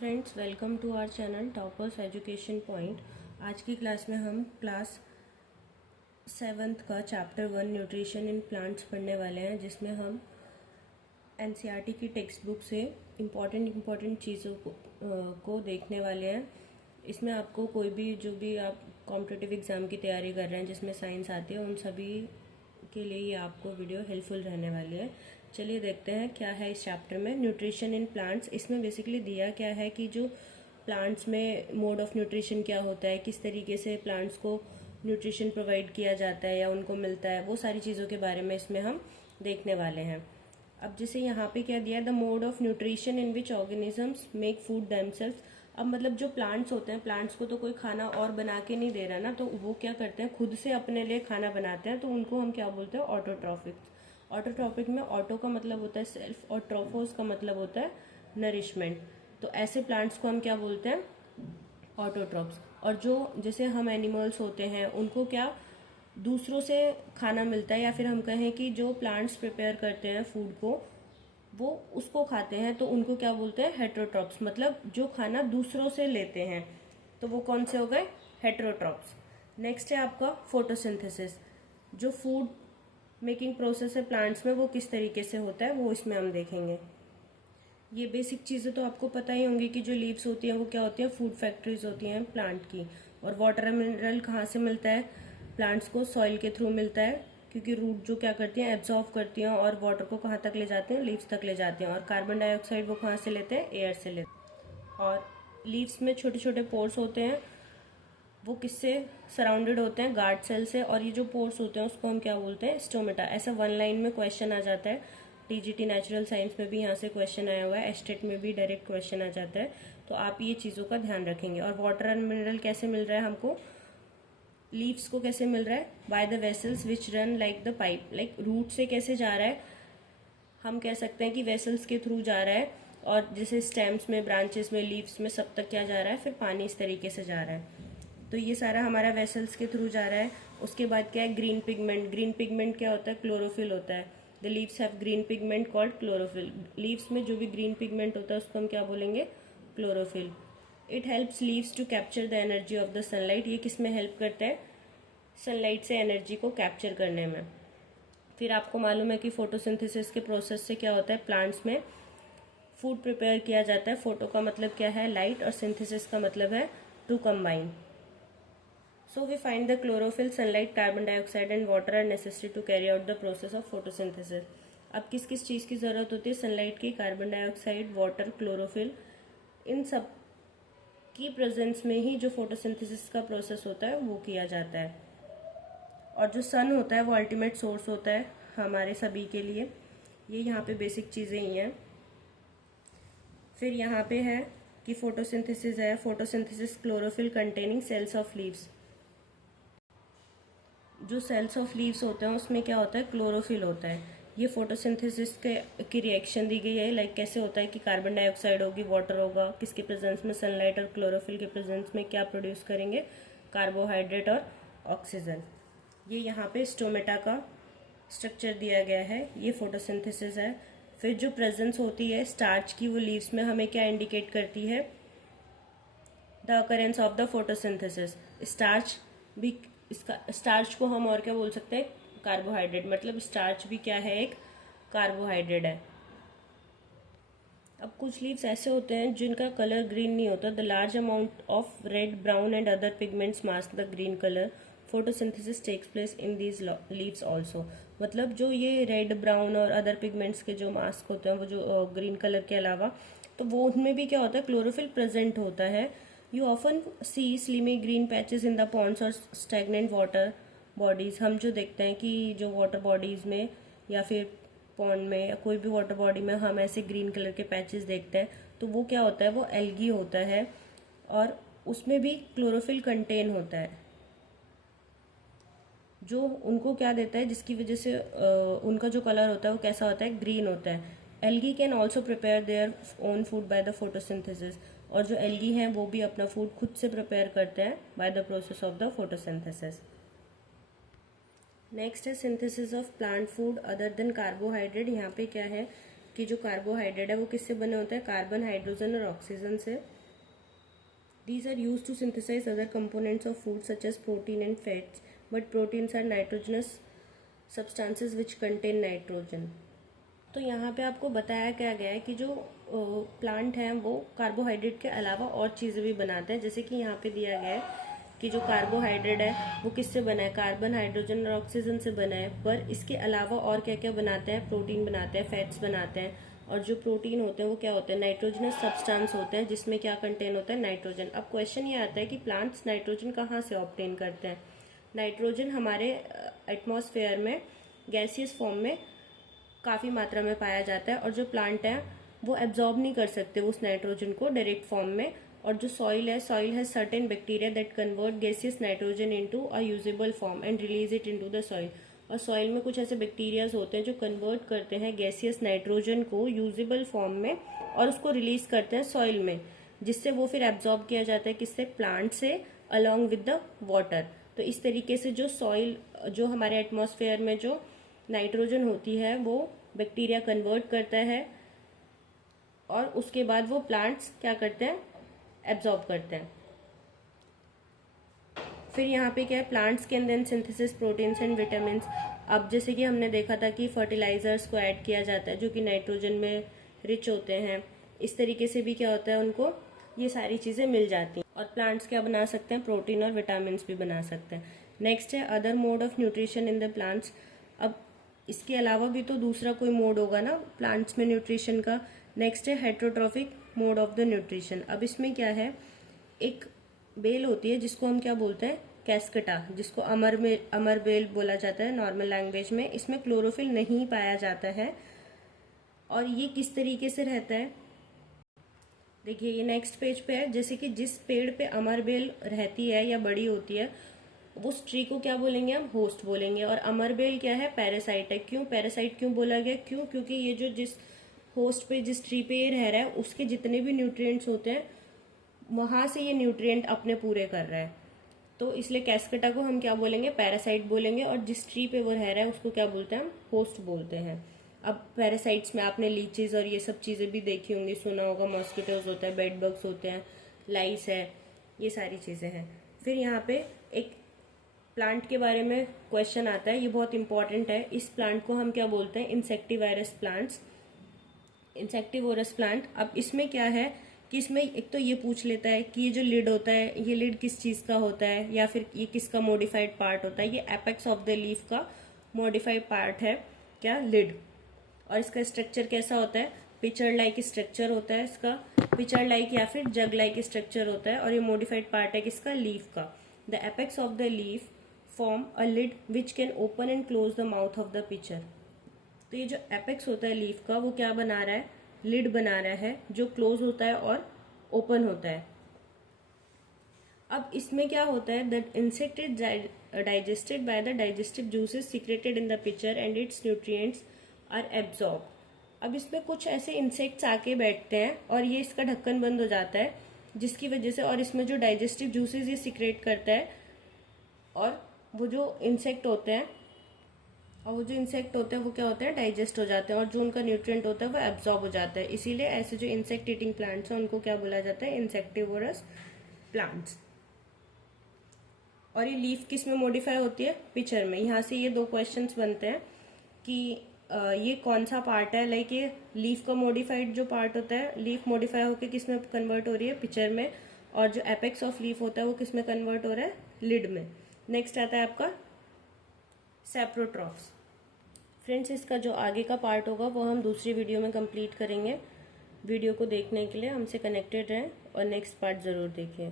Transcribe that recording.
Friends, welcome to our channel toppers education point. आज की class में हम क्लास 7th का चैप्टर 1 न्यूट्रिशन इन प्लांट्स पढ़ने वाले हैं, जिसमें हम एनसीईआरटी की टेक्स्ट बुक से इम्पॉर्टेंट चीज़ों को देखने वाले हैं। इसमें आपको कोई भी जो भी आप कॉम्पिटिटिव एग्ज़ाम की तैयारी कर रहे हैं जिसमें साइंस आती है, उन सभी के लिए ये आपको वीडियो हेल्पफुल रहने वाली है। चलिए देखते हैं क्या है इस चैप्टर में। न्यूट्रिशन इन प्लांट्स, इसमें बेसिकली दिया क्या है कि जो प्लांट्स में मोड ऑफ न्यूट्रिशन क्या होता है, किस तरीके से प्लांट्स को न्यूट्रिशन प्रोवाइड किया जाता है या उनको मिलता है, वो सारी चीज़ों के बारे में इसमें हम देखने वाले हैं। अब जैसे यहाँ पे क्या दिया है, the mode of nutrition in which organisms make food themselves. अब मतलब जो प्लांट्स होते हैं, प्लांट्स को तो कोई खाना और बना के नहीं दे रहा ना, तो वो क्या करते हैं, खुद से अपने लिए खाना बनाते हैं, तो उनको हम क्या बोलते हैं, ऑटोट्रॉफिक। ऑटोट्रॉपिक में ऑटो का मतलब होता है सेल्फ और ट्रोफोस का मतलब होता है नरिशमेंट। तो ऐसे प्लांट्स को हम क्या बोलते हैं, ऑटोट्रॉप्स। और जो जैसे हम एनिमल्स होते हैं, उनको क्या दूसरों से खाना मिलता है, या फिर हम कहें कि जो प्लांट्स प्रिपेयर करते हैं फूड को, वो उसको खाते हैं, तो उनको क्या बोलते हैं, हेटेरोट्रॉप्स। मतलब जो खाना दूसरों से लेते हैं, तो वो कौन से हो गए, हेटेरोट्रॉप्स। नेक्स्ट है आपका फोटोसिंथेसिस। जो फूड मेकिंग प्रोसेस है प्लांट्स में, वो किस तरीके से होता है, वो इसमें हम देखेंगे। ये बेसिक चीज़ें तो आपको पता ही होंगी कि जो लीव्स होती हैं वो क्या होती हैं, फूड फैक्ट्रीज होती हैं प्लांट की। और वाटर एंड मिनरल कहाँ से मिलता है, प्लांट्स को सॉइल के थ्रू मिलता है, क्योंकि रूट जो क्या करती हैं, एब्जॉर्व करती हैं और वाटर को कहाँ तक ले जाते हैं, लीव्स तक ले जाते हैं। और कार्बन डाइऑक्साइड वो कहाँ से लेते हैं, एयर से लेते हैं। और लीव्स में छोटे छोटे पोर्स होते हैं, वो किससे सराउंडेड होते हैं, गार्ड सेल से। और ये जो पोर्स होते हैं उसको हम क्या बोलते हैं, स्टोमेटा। ऐसा वन लाइन में क्वेश्चन आ जाता है, टीजीटी नेचुरल साइंस में भी यहाँ से क्वेश्चन आया हुआ है, एस्टेट में भी डायरेक्ट क्वेश्चन आ जाता है। तो आप ये चीज़ों का ध्यान रखेंगे। और वाटर एंड मिनरल कैसे मिल रहा है हमको, लीव्स को कैसे मिल रहा है, by the vessels which run like the pipe. Like route से कैसे जा रहा है, हम कह सकते हैं कि वेसल्स के थ्रू जा रहा है। और जैसे स्टेम्स में, ब्रांचेस में, लीव्स में, सब तक क्या जा रहा है, फिर पानी इस तरीके से जा रहा है। तो ये सारा हमारा वेसल्स के थ्रू जा रहा है। उसके बाद क्या है, ग्रीन पिगमेंट। ग्रीन पिगमेंट क्या होता है, क्लोरोफिल होता है। The leaves have green pigment called chlorophyll. Leaves में जो भी ग्रीन पिगमेंट होता है उसको हम क्या बोलेंगे, chlorophyll. It helps leaves to capture the energy of the sunlight. ये किस में हेल्प करता है, सनलाइट से एनर्जी को कैप्चर करने में। फिर आपको मालूम है कि फोटोसिंथेसिस के प्रोसेस से क्या होता है, प्लांट्स में फूड प्रिपेयर किया जाता है। फोटो का मतलब क्या है, लाइट, और सिंथेसिस का मतलब है to combine. So we find the chlorophyll, sunlight, carbon dioxide and water are necessary to carry out the process of photosynthesis. अब किस किस चीज़ की ज़रूरत होती है, सनलाइट की, कार्बन डाइऑक्साइड, वाटर, क्लोरोफिल, इन सब की प्रेजेंस में ही जो फोटोसिंथेसिस का प्रोसेस होता है वो किया जाता है। और जो सन होता है वो अल्टीमेट सोर्स होता है हमारे सभी के लिए। ये यहाँ पे बेसिक चीज़ें ही हैं। फिर यहाँ पे है कि फोटोसिंथेसिस है, photosynthesis chlorophyll containing cells of leaves. जो सेल्स ऑफ लीव्स होते हैं उसमें क्या होता है, क्लोरोफिल होता है। ये फोटोसिंथेसिस की रिएक्शन दी गई है। लाइक कैसे होता है कि कार्बन डाइऑक्साइड होगी, वाटर होगा, किसके प्रेजेंस में, सनलाइट, और क्लोरोफिल के प्रेजेंस में क्या प्रोड्यूस करेंगे, कार्बोहाइड्रेट और ऑक्सीजन। ये यहाँ पे स्टोमेटा का स्ट्रक्चर दिया गया है, ये फोटोसिंथेसिस है। फिर जो प्रेजेंस होती है स्टार्च की, वो लीव्स में हमें क्या इंडिकेट करती है, the occurrence of the photosynthesis. Starch भी, इसका स्टार्च को हम और क्या बोल सकते हैं, कार्बोहाइड्रेट। मतलब स्टार्च भी क्या है, एक कार्बोहाइड्रेट है। अब कुछ लीव्स ऐसे होते हैं जिनका कलर ग्रीन नहीं होता। The large amount of red, brown and other pigments mask the green colour. Photosynthesis takes place in these leaves also. मतलब जो ये रेड, ब्राउन और अदर पिगमेंट्स के जो मास्क होते हैं, वो जो ग्रीन कलर के अलावा, तो वो उनमें भी क्या होता है, क्लोरोफिल प्रेजेंट होता है। You often see slimy green patches in the ponds or stagnant water bodies। हम जो देखते हैं कि जो वाटर बॉडीज़ में या फिर पॉन्ड में या कोई भी वाटर बॉडी में हम ऐसे ग्रीन कलर के पैचेस देखते हैं, तो वो क्या होता है, वो एल्गी होता है। और उसमें भी क्लोरोफिल कंटेन होता है, जो उनको क्या देता है, जिसकी वजह से उनका जो कलर होता है वो कैसा होता है, ग्रीन होता है। Algae can also prepare their own food by the photosynthesis. और जो एल्गी हैं वो भी अपना फूड खुद से प्रिपेयर करते हैं by the process of the photosynthesis. Next है synthesis of plant food other than carbohydrate. यहाँ पे क्या है कि जो कार्बोहाइड्रेट है वो किससे बने होते हैं, कार्बन, हाइड्रोजन और ऑक्सीजन से। These are used to synthesize other components of food such as protein and fats, but proteins are nitrogenous substances which contain nitrogen. तो यहाँ पे आपको बताया क्या गया है कि जो प्लांट हैं वो कार्बोहाइड्रेट के अलावा और चीज़ें भी बनाते हैं, जैसे कि यहाँ पे दिया गया है कि जो कार्बोहाइड्रेट है वो किससे बना है, कार्बन, हाइड्रोजन और ऑक्सीजन से बना है, पर इसके अलावा और क्या क्या बनाते हैं, प्रोटीन बनाते हैं, फैट्स बनाते हैं, और जो प्रोटीन होते हैं वो क्या होते हैं, नाइट्रोजनस सब्सटेंस होते हैं, जिसमें क्या कंटेन होता है, नाइट्रोजन। अब क्वेश्चन ये आता है कि प्लांट्स नाइट्रोजन कहाँ से ऑब्टेन करते हैं। नाइट्रोजन हमारे एटमॉस्फेयर में गैसियस फॉर्म में काफ़ी मात्रा में पाया जाता है, और जो प्लांट हैं वो एब्जॉर्ब नहीं कर सकते उस नाइट्रोजन को डायरेक्ट फॉर्म में। और जो soil has certain bacteria that convert gaseous nitrogen into a usable form and release it into the soil. और सॉइल में कुछ ऐसे बैक्टीरियाज होते हैं जो कन्वर्ट करते हैं गैसियस नाइट्रोजन को यूजेबल फॉर्म में और उसको रिलीज करते हैं सॉइल में, जिससे वो फिर एब्जॉर्ब किया जाता है किससे, प्लांट से, अलॉन्ग विद द वाटर। तो इस तरीके से जो सॉइल, जो हमारे एटमॉस्फेयर में जो नाइट्रोजन होती है वो बैक्टीरिया कन्वर्ट करता है, और उसके बाद वो प्लांट्स क्या करते हैं, एब्जॉर्ब करते हैं। फिर यहाँ पे क्या है, प्लांट्स के अंदर सिंथेसिस प्रोटीन्स एंड विटामिन। अब जैसे कि हमने देखा था कि फर्टिलाइजर्स को ऐड किया जाता है जो कि नाइट्रोजन में रिच होते हैं, इस तरीके से भी क्या होता है, उनको ये सारी चीज़ें मिल जाती हैं, और प्लांट्स क्या बना सकते हैं, प्रोटीन और विटामिन भी बना सकते हैं। नेक्स्ट है other mode of nutrition in the plants. अब इसके अलावा भी तो दूसरा कोई मोड होगा ना प्लांट्स में न्यूट्रिशन का। नेक्स्ट है heterotrophic mode of the nutrition. अब इसमें क्या है, एक बेल होती है जिसको हम क्या बोलते हैं, कैस्केटा, जिसको अमर बेल बोला जाता है नॉर्मल लैंग्वेज में। इसमें क्लोरोफिल नहीं पाया जाता है, और ये किस तरीके से रहता है, देखिए ये नेक्स्ट पेज पे है। जैसे कि जिस पेड़ पे अमर बेल रहती है या बड़ी होती है, उस ट्री को क्या बोलेंगे, हम होस्ट बोलेंगे। और अमर बेल क्या है, पैरासाइट है। क्यों पैरासाइट क्यों बोला गया, क्यों, क्योंकि ये जो जिस होस्ट पे, जिस ट्री पे ये रह रहा है, उसके जितने भी न्यूट्रिएंट्स होते हैं वहां से ये न्यूट्रिएंट अपने पूरे कर रहा है। तो इसलिए कैस्केटा को हम क्या बोलेंगे, पैरासाइट बोलेंगे, और जिस ट्री पे वो रह रहा है उसको क्या बोलते हैं, हम होस्ट बोलते हैं। अब पैरासाइट्स में आपने लीचेज और ये सब चीज़ें भी देखी होंगी, सुना होगा, मॉस्किटोज होता है, बेड बग्स होते हैं, लाइस है, ये सारी चीज़ें हैं। फिर यहाँ पे एक प्लांट के बारे में क्वेश्चन आता है, ये बहुत इंपॉर्टेंट है। इस प्लांट को हम क्या बोलते हैं, इंसेक्टिवायरस प्लांट्स, इंसेक्टिवोरस प्लांट। अब इसमें क्या है कि इसमें एक तो ये पूछ लेता है कि ये जो लिड होता है, ये लिड किस चीज़ का होता है, या फिर ये किसका मॉडिफाइड पार्ट होता है। ये एपेक्स ऑफ द लीफ का मॉडिफाइड पार्ट है क्या, लिड। और इसका स्ट्रक्चर कैसा होता है, पिचर लाइक स्ट्रक्चर होता है इसका, पिचर लाइक या फिर जग लाइक स्ट्रक्चर होता है, और ये मॉडिफाइड पार्ट है किसका, लीफ का। The apex of the leaf form a lid which can open and close the mouth of the pitcher. तो ये जो एपेक्स होता है लीफ का, वो क्या बना रहा है, लिड बना रहा है, जो क्लोज होता है और ओपन होता है। अब इसमें क्या होता है, the insect is digested by the digestive juices secreted in the pitcher and its nutrients are absorb. अब इसमें कुछ ऐसे इंसेक्ट्स आके बैठते हैं और ये इसका ढक्कन बंद हो जाता है, जिसकी वजह से, और इसमें जो डाइजेस्टिव जूसेस ये सीक्रेट करता है, और वो जो इंसेक्ट होते हैं वो क्या होते हैं, डाइजेस्ट हो जाते हैं, और जो उनका न्यूट्रिएंट होता है वो एब्जॉर्ब हो जाता है। इसीलिए ऐसे जो इंसेक्ट ईटिंग प्लांट्स हैं उनको क्या बोला जाता है, इंसेक्टिवोरस प्लांट्स। और ये लीफ किस में मॉडिफाई होती है, पिचर में। यहाँ से ये दो क्वेश्चंस बनते हैं कि ये कौन सा पार्ट है, लाइक ये लीफ का मॉडिफाइड जो पार्ट होता है, लीफ मॉडिफाई होकर किस में कन्वर्ट हो रही है, पिचर में, और जो एपेक्स ऑफ लीफ होता है वो किस में कन्वर्ट हो रहा है, लिड में। नेक्स्ट आता है आपका सैप्रोट्रॉफ्स। फ्रेंड्स, इसका जो आगे का पार्ट होगा वो हम दूसरी वीडियो में कंप्लीट करेंगे। वीडियो को देखने के लिए हमसे कनेक्टेड रहें और नेक्स्ट पार्ट ज़रूर देखिए।